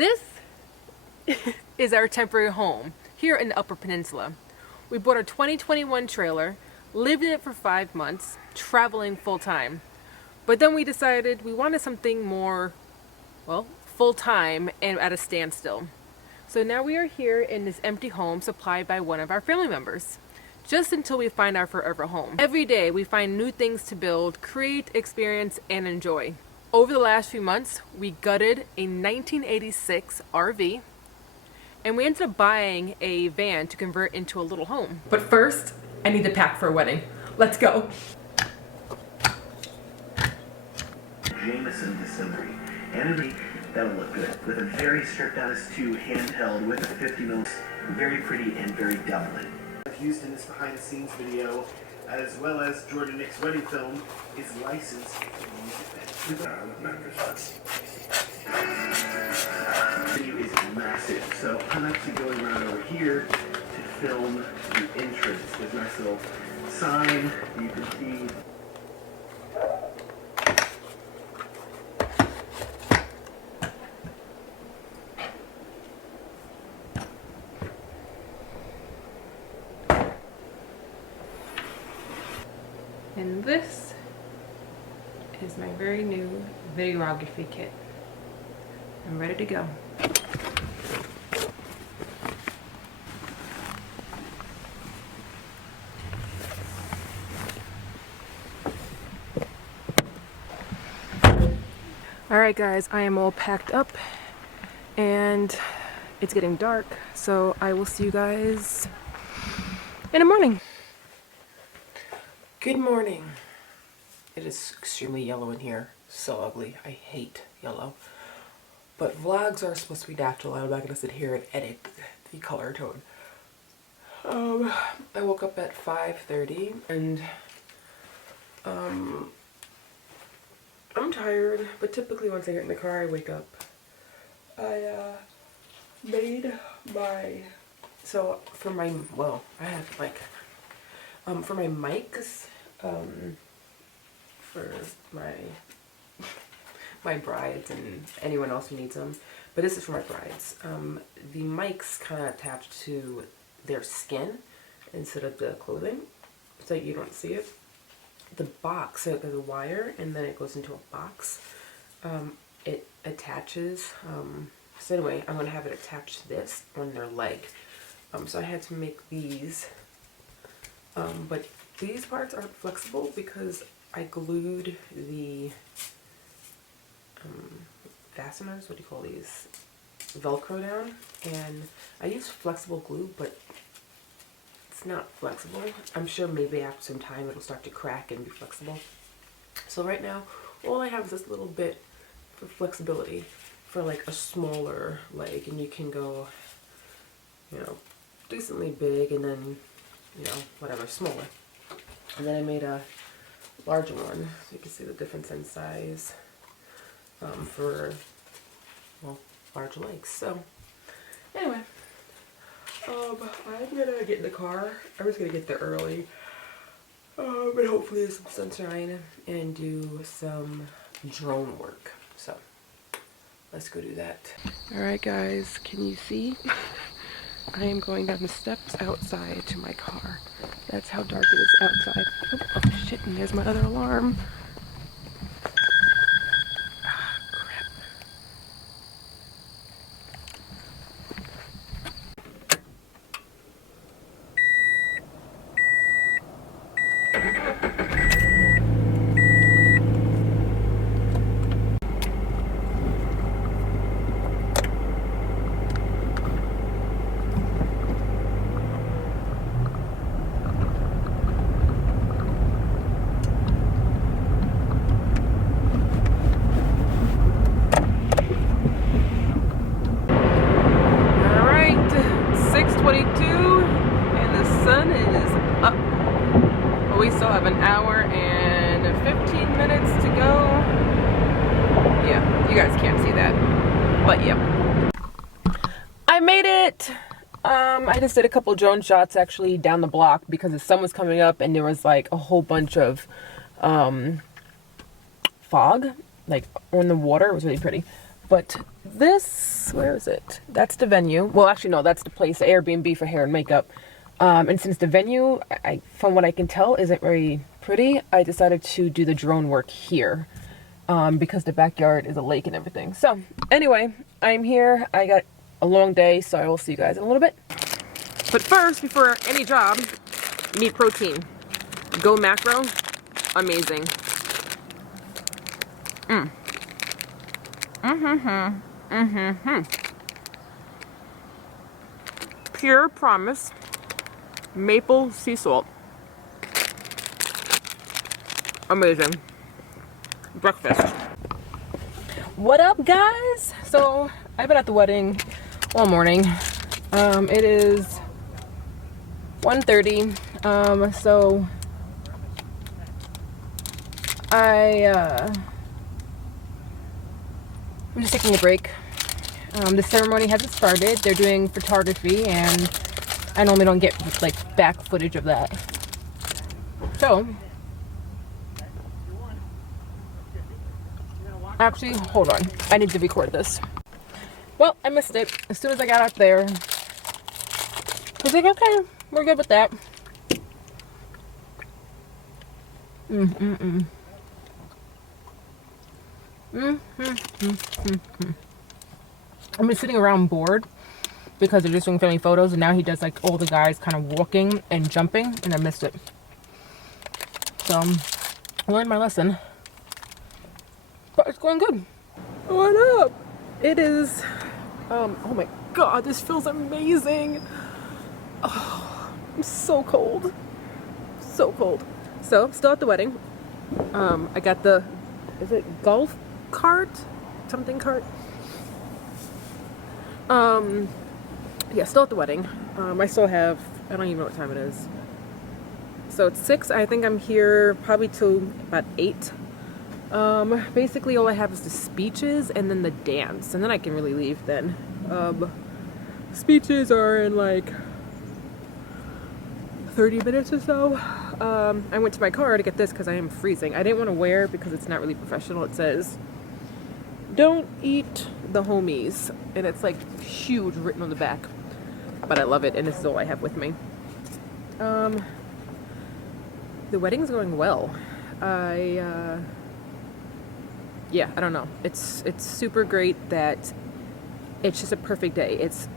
This is our temporary home here in the Upper Peninsula. We bought a 2021 trailer, lived in it for 5 months, traveling full time. But then we decided we wanted something more, well, full time and at a standstill. So now we are here in this empty home supplied by one of our family members, just until we find our forever home. Every day we find new things to build, create, experience, and enjoy. Over the last few months, we gutted a 1986 RV, and we ended up buying a van to convert into a little home. But first, I need to pack for a wedding. Let's go. Jameson Distillery, and that'll look good. With a very stripped down S2 handheld with a 50 mils, very pretty and very doublet. Used in this behind the scenes video, as well as Jordan Nick's wedding film, is licensed for music videos. The video is massive, so I'm actually going around over here to film the entrance. There's a nice little sign you can see. And this is my very new videography kit. I'm ready to go. Alright guys, I am all packed up and it's getting dark, so I will see you guys in the morning. Good morning. It is extremely yellow in here. So ugly. I hate yellow. But vlogs are supposed to be natural. I'm not going to sit here and edit the color tone. I woke up at 5:30 and I'm tired, but typically once I get in the car I wake up. I made my, so for my, well, I have like for my mics, for my brides and anyone else who needs them, but this is for my brides. The mics kind of attach to their skin instead of the clothing, so you don't see it. The box, so there's a wire and then it goes into a box. It attaches. So anyway, I'm gonna have it attached to this on their leg. So I had to make these. But these parts aren't flexible because I glued the fasteners, what do you call these, Velcro down, and I use flexible glue, but it's not flexible. I'm sure maybe after some time it'll start to crack and be flexible. So right now, all I have is this little bit for flexibility for like a smaller leg, and you can go, you know, decently big and then, you know, whatever, smaller. And then I made a larger one, so you can see the difference in size for, well, large legs. So, anyway, I'm gonna get in the car. I was gonna get there early, but hopefully there's some sunshine and do some drone work. So, let's go do that. Alright guys, can you see? I am going down the steps outside to my car. That's how dark it is outside. Oh shit, and there's my other alarm. Ah, crap. We still have an hour and 15 minutes to go. Yeah, you guys can't see that, but yep. I made it! I just did a couple drone shots actually down the block because the sun was coming up and there was like a whole bunch of fog like on the water. It was really pretty. But this, where is it? That's the venue. Well, actually, no, that's the place, the Airbnb for hair and makeup. And since the venue, from what I can tell, isn't very pretty, I decided to do the drone work here. Because the backyard is a lake and everything. So, anyway, I'm here. I got a long day, so I will see you guys in a little bit. But first, before any job, you need protein. Go Macro, amazing. Pure Promise maple sea salt. Amazing. Breakfast. What up, guys? So I've been at the wedding all morning. It is 1:30. So I'm just taking a break. The ceremony hasn't started. They're doing photography, and I normally don't get like back footage of that. So, actually, hold on. I need to record this. Well, I missed it. As soon as I got out there, I was like, okay, we're good with that. I've been sitting around bored because they're just doing family photos, and now he does like all the guys kind of walking and jumping, and I missed it. So I learned my lesson, but it's going good. What up? It is oh my god, this feels amazing. Oh, I'm so cold, so cold. So still at the wedding. I got the, is it golf cart, something cart? Yeah, still at the wedding. I still have, I don't even know what time it is. So it's 6. I think I'm here probably till about 8. Basically all I have is the speeches and then the dance, and then I can really leave then. Speeches are in like 30 minutes or so. I went to my car to get this because I am freezing. I didn't want to wear it because it's not really professional. It says, "Don't eat the homies," and it's like huge written on the back. But I love it, and this is all I have with me. The wedding's going well. Yeah, I don't know. It's super great that it's just a perfect day. It's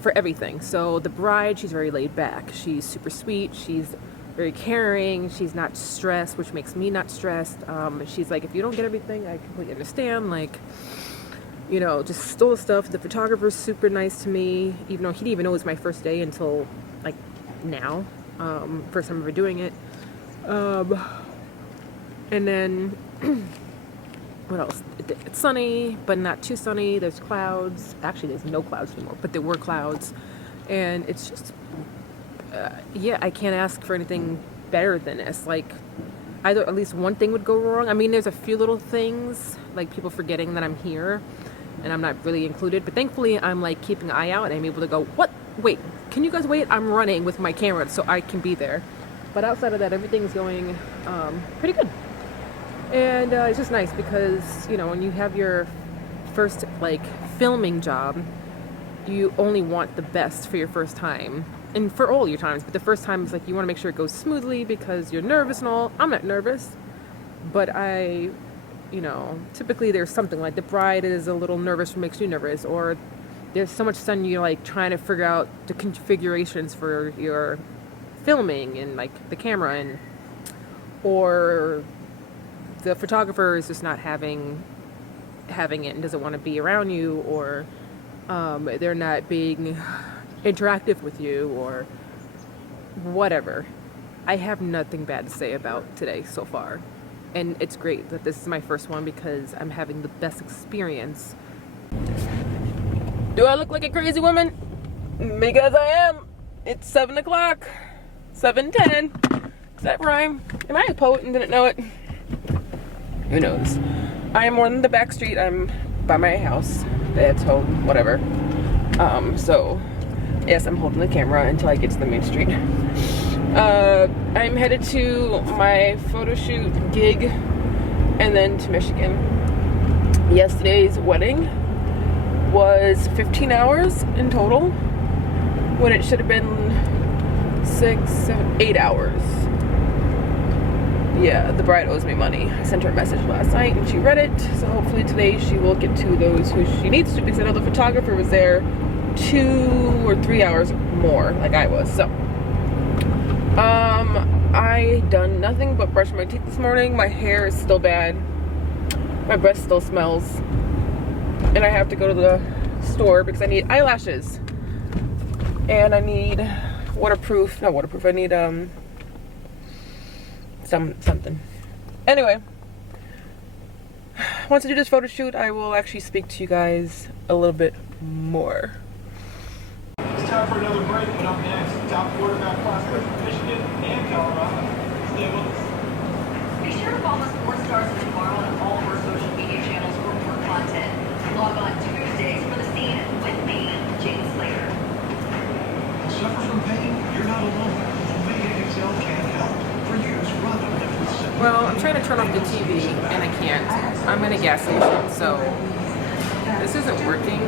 for everything. So the bride, she's very laid back. She's super sweet. She's very caring. She's not stressed, which makes me not stressed. She's like, if you don't get everything, I completely understand. Like, you know, just all the stuff. The photographer's super nice to me, even though he didn't even know it was my first day until like now. First time ever doing it. And then what else? It's sunny, but not too sunny. There's clouds. Actually, there's no clouds anymore, but there were clouds. And it's just, yeah, I can't ask for anything better than this. Like, either at least one thing would go wrong. I mean, there's a few little things, like people forgetting that I'm here, and I'm not really included. But thankfully, I'm like keeping an eye out, and I'm able to go, what? Wait, can you guys wait? I'm running with my camera so I can be there. But outside of that, everything's going pretty good. And it's just nice because, you know, when you have your first like filming job, you only want the best for your first time, and for all your times, but the first time is like you want to make sure it goes smoothly because you're nervous and all. I'm not nervous, but you know, typically there's something like the bride is a little nervous, what makes you nervous, or there's so much sun you're like trying to figure out the configurations for your filming and like the camera, and or the photographer is just not having it and doesn't want to be around you, or they're not being interactive with you, or whatever. I have nothing bad to say about today so far, and it's great that this is my first one because I'm having the best experience. Do I look like a crazy woman? Because I am. It's 7 o'clock. 7:10. Does that rhyme? Am I a poet and didn't know it? Who knows? I am on the back street. I'm by my house. Dad's home. Whatever. So, yes, I'm holding the camera until I get to the main street. I'm headed to my photo shoot gig and then to Michigan. Yesterday's wedding was 15 hours in total when it should have been 6, 7, 8 hours. Yeah, the bride owes me money. I sent her a message last night and she read it, so hopefully today she will get to those who she needs to, because I know the photographer was there 2 or 3 hours more like I was. So I done nothing but brush my teeth this morning. My hair is still bad, my breath still smells, and I have to go to the store because I need eyelashes and I need not waterproof, I need something. Anyway, once I do this photo shoot, I will actually speak to you guys a little bit more. It's time for another break, but up next, top quarterback prospect from Michigan and Colorado. Stay with us. Be sure to follow Sports Stars with tomorrow on all of our social media channels for more content. Log on Tuesdays for the scene with me, James Slater. Suffer from pain? You're not alone. Omega XL can help. For years, Rhonda lived with symptoms. Well, I'm trying to turn off the TV and I can't. I'm in a gas station, so this isn't working.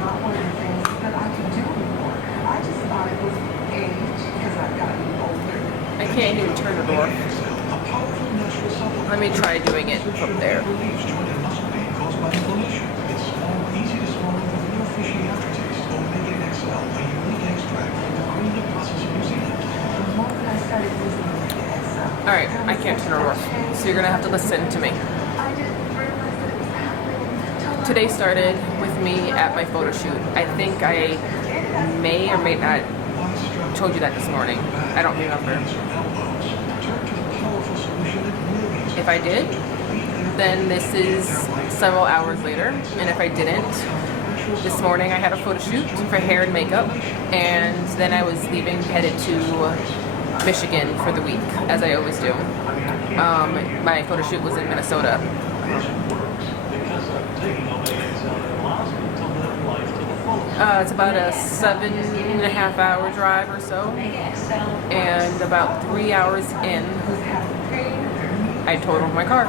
Not one of the things that I could do anymore. I just thought it was age because I've gotten older. I can't even turn it off. A powerful natural supplement. Let me try doing it from there. Relieves joint and muscle pain caused by inflammation. It's small, easy to swallow with no fishy aftertaste. Omega XL, a unique extract from the green process of New Zealand. The moment I started using Omega XL, Alright, I can't turn it off, so you're gonna have to listen to me. I didn't realize that it was happening until Today started with me at my photo shoot. I think I may or may not told you that this morning. I don't remember. If I did, then this is several hours later. And if I didn't, this morning I had a photo shoot for hair and makeup, and then I was leaving, headed to Michigan for the week, as I always do. My photo shoot was in Minnesota. It's about a 7.5 hour drive or so, and about 3 hours in, I totaled my car.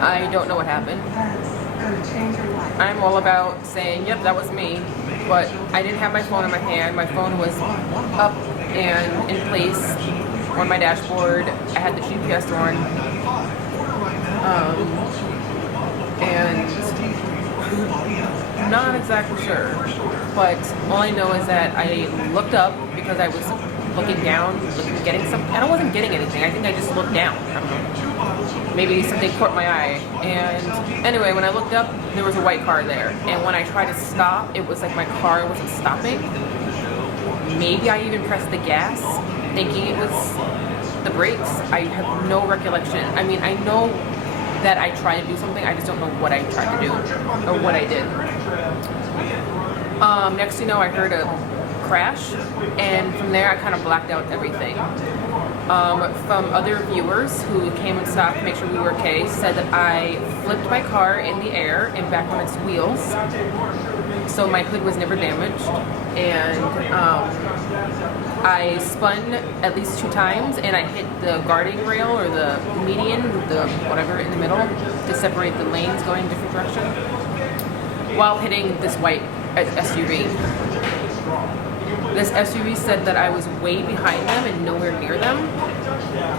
I don't know what happened. I'm all about saying, yep, that was me, but I didn't have my phone in my hand. My phone was up and in place on my dashboard. I had the GPS on, and not exactly sure, but all I know is that I looked up because I was looking down, getting some, and I wasn't getting anything. I think I just looked down. I don't know. Maybe something caught my eye. And anyway, when I looked up, there was a white car there. And when I tried to stop, it was like my car wasn't stopping. Maybe I even pressed the gas, thinking it was the brakes. I have no recollection. I mean, I know that I tried to do something, I just don't know what I tried to do, or what I did. Next thing you know, I heard a crash, and from there I kind of blacked out everything. From other viewers who came and stopped to make sure we were okay, said that I flipped my car in the air and back on its wheels, so my hood was never damaged, and I spun at least 2 times, and I hit the guarding rail or the median, the whatever in the middle, to separate the lanes going in different directions, while hitting this white SUV. This SUV said that I was way behind them and nowhere near them,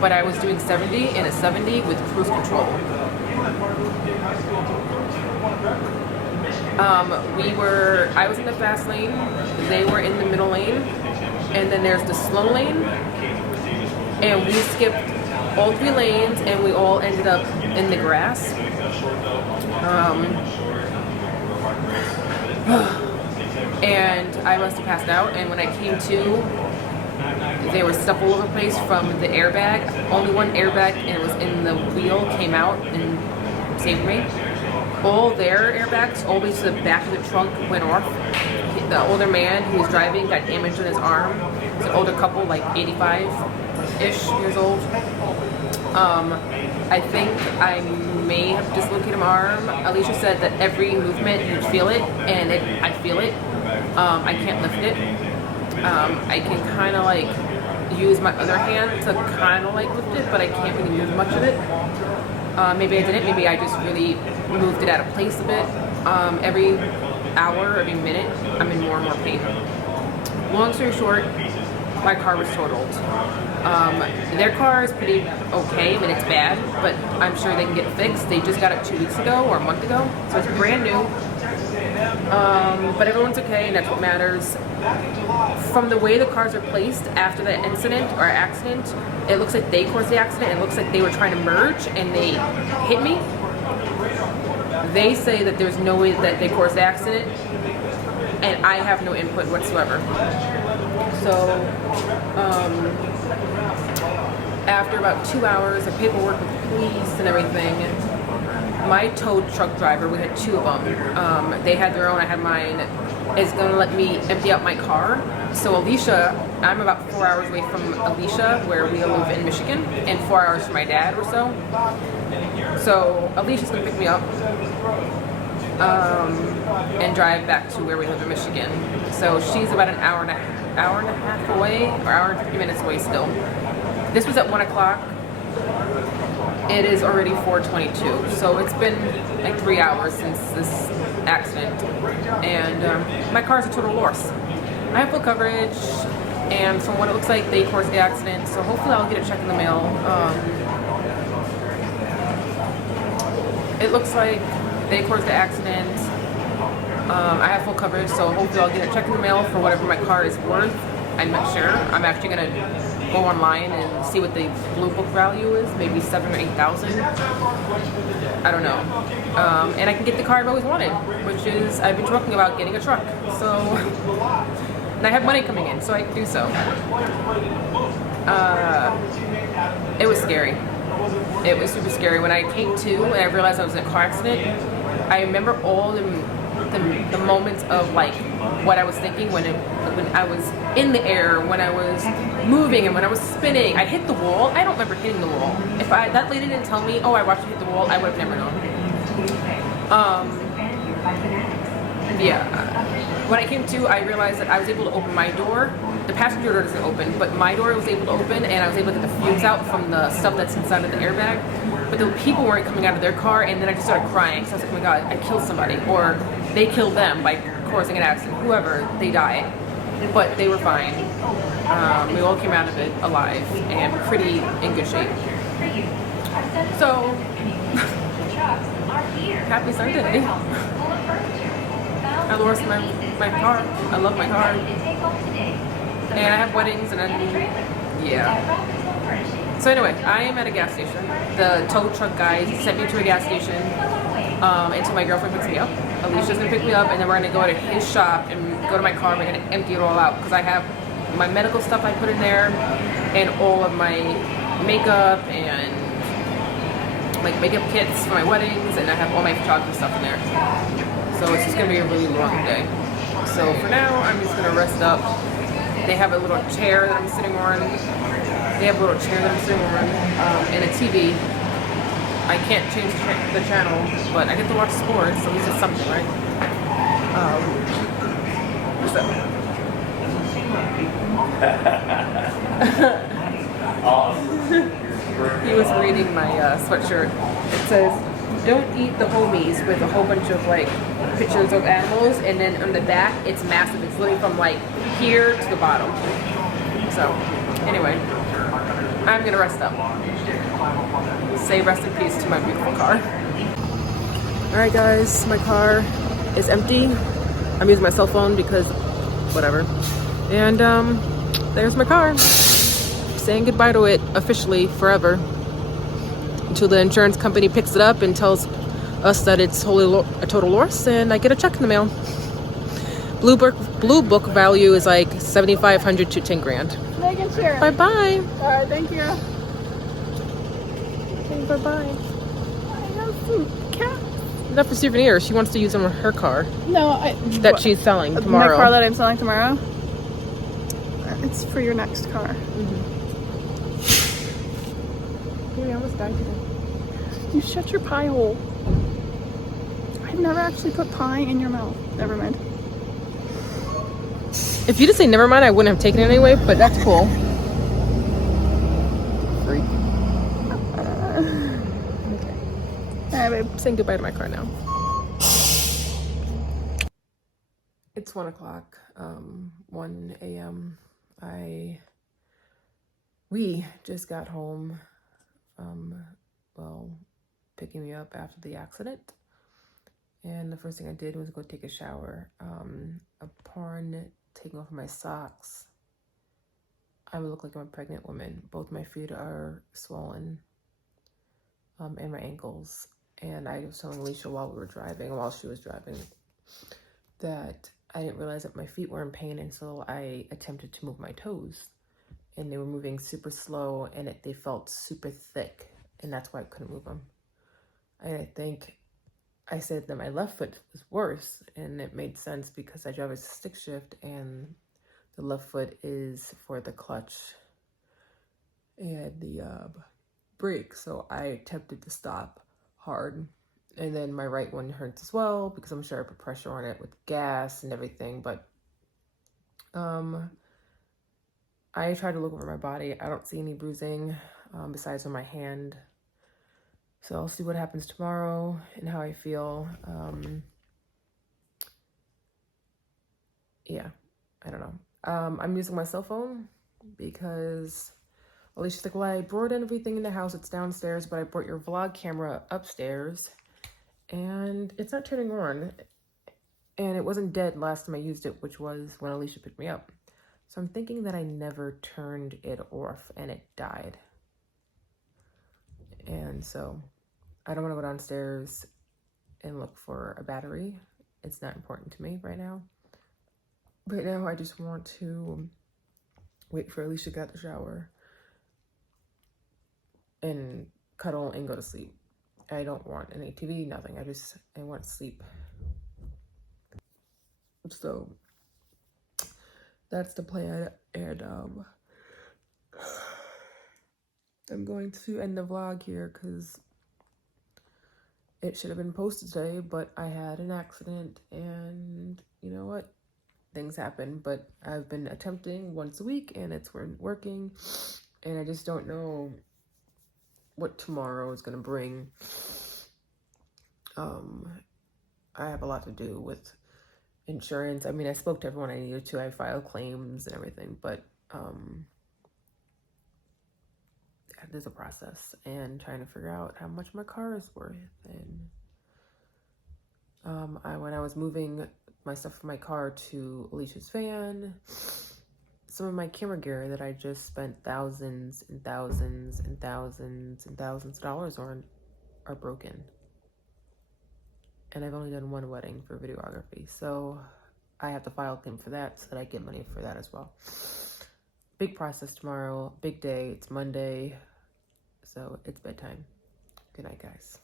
but I was doing 70 in a 70 with cruise control. I was in the fast lane, they were in the middle lane, and then there's the slow lane, and we skipped all 3 lanes and we all ended up in the grass. And I must have passed out, and when I came to, there was stuff all over the place from the airbag. Only one airbag, and it was in the wheel, came out and saved me. All their airbags, all the way to the back of the trunk, went off. The older man who was driving got damaged on his arm. It's an older couple, like 85-ish years old. I think I may have dislocated my arm. Alicia said that every movement you'd feel it, and I feel it. I can't lift it. I can kind of like use my other hand to kind of like lift it, but I can't really use much of it. Maybe I didn't. Maybe I just really moved it out of place a bit. Every hour, every minute, I'm in more and more pain. Long story short, my car was totaled. Their car is pretty okay. I mean, it's bad, but I'm sure they can get it fixed. They just got it 2 weeks ago or a month ago, so it's brand new. But everyone's okay, and that's what matters. From the way the cars are placed after the incident or accident, it looks like they caused the accident. It looks like they were trying to merge and they hit me. They say that there's no way that they caused the accident, and I have no input whatsoever. So, after about 2 hours of paperwork with police and everything, my tow truck driver, we had 2 of them, they had their own, I had mine, is going to let me empty out my car. So Alicia, I'm about 4 hours away from Alicia, where we live in Michigan, and 4 hours from my dad or so. So Alicia's going to pick me up and drive back to where we live in Michigan. So she's about an hour and a half away, or hour and 50 minutes away still. This was at 1 o'clock. It is already 4:22, so it's been like 3 hours since this accident, and my car's a total loss. I have full coverage, and from what it looks like, they caused the accident, so hopefully I'll get a check in the mail. It looks like they caused the accident. I have full coverage, so hopefully I'll get a check in the mail for whatever my car is worth. I'm not sure. I'm actually gonna go online and see what the blue book value is, maybe 7,000 or 8,000. I don't know. And I can get the car I've always wanted, which is, I've been talking about getting a truck. So, and I have money coming in, so I can do so. It was scary. It was super scary. When I came to and I realized I was in a car accident, I remember all the moments of like what I was thinking when I was in the air, when I was moving, and when I was spinning. I hit the wall. I don't remember hitting the wall. If that lady didn't tell me, oh, I watched you hit the wall, I would have never known. Yeah. When I came to, I realized that I was able to open my door. The passenger door doesn't open, but my door was able to open, and I was able to get the fumes out from the stuff that's inside of the airbag. But the people weren't coming out of their car, and then I just started crying. So I was like, oh my God, I killed somebody. Or they killed them by causing an accident. Whoever, they died. But they were fine. We all came out of it alive and pretty in good shape. So, happy Sunday. I lost my car. I love my car. And I have weddings and then, yeah. So anyway, I am at a gas station. The tow truck guy sent me to a gas station until my girlfriend picks me up. Alicia's gonna pick me up, and then we're gonna go to his shop and go to my car. We're gonna empty it all out because I have my medical stuff I put in there, and all of my makeup and like makeup kits for my weddings, and I have all my photography stuff in there. So it's just gonna be a really long day. So for now, I'm just gonna rest up. They have a little chair that I'm sitting on. They have a little chair that I'm sitting on, and a TV. I can't change the channel, but I get to watch sports, so at least it's something, right? What's up? He was reading my sweatshirt. It says, "Don't eat the homies," with a whole bunch of like pictures of animals, and then on the back, it's massive. It's literally from like here to the bottom. So, anyway. I'm gonna rest up. Say rest in peace to my beautiful car. Alright guys, my car is empty. I'm using my cell phone because whatever. And there's my car. Saying goodbye to it officially forever. Until the insurance company picks it up and tells us that it's wholly a total loss and I get a check in the mail. Blue book value is like $7,500 to $10,000. Megan, sure. Bye bye. Alright, thank you. Okay, bye bye. I have some cats. Not for souvenirs. She wants to use them on her car No, that she's selling tomorrow. My car that I'm selling tomorrow? It's for your next car. We almost died today. You shut your pie hole. I've never actually put pie in your mouth. Never mind. If you just say never mind, I wouldn't have taken it anyway, but that's cool. Freak. Okay. I'm saying goodbye to my car now. It's 1 o'clock, 1 a.m. We just got home from, well, picking me up after the accident. And the first thing I did was go take a shower. Upon taking off my socks, I would look like I'm a pregnant woman. Both my feet are swollen, and my ankles. And I was telling Alicia while she was driving, that I didn't realize that my feet were in pain until I attempted to move my toes. And they were moving super slow, and they felt super thick. And that's why I couldn't move them. I think I said that my left foot was worse, and it made sense because I drive a stick shift, and the left foot is for the clutch and the brake. So I attempted to stop hard, and then my right one hurts as well because I'm sure I put pressure on it with gas and everything. But I tried to look over my body. I don't see any bruising besides on my hand. So I'll see what happens tomorrow and how I feel. Yeah, I don't know. I'm using my cell phone because Alicia's like, well, I brought in everything in the house. It's downstairs, but I brought your vlog camera upstairs and it's not turning on. And it wasn't dead last time I used it, which was when Alicia picked me up. So I'm thinking that I never turned it off and it died. And so I don't want to go downstairs and look for a battery. It's not important to me right now. Right now, I just want to wait for Alicia to get out the shower and cuddle and go to sleep. I don't want any TV, nothing. I want sleep. So that's the plan. And I'm going to end the vlog here because it should have been posted today, but I had an accident, and you know what? Things happen. But I've been attempting once a week, and it's working, and I just don't know what tomorrow is going to bring. I have a lot to do with insurance. I mean, I spoke to everyone I needed to. I filed claims and everything, but there's a process, and trying to figure out how much my car is worth. And when I was moving my stuff from my car to Alicia's van, some of my camera gear that I just spent thousands and thousands and thousands and thousands of dollars on are broken. And I've only done one wedding for videography, so I have to file a claim for that so that I get money for that as well. Big process tomorrow, big day. It's Monday, so it's bedtime. Good night, guys.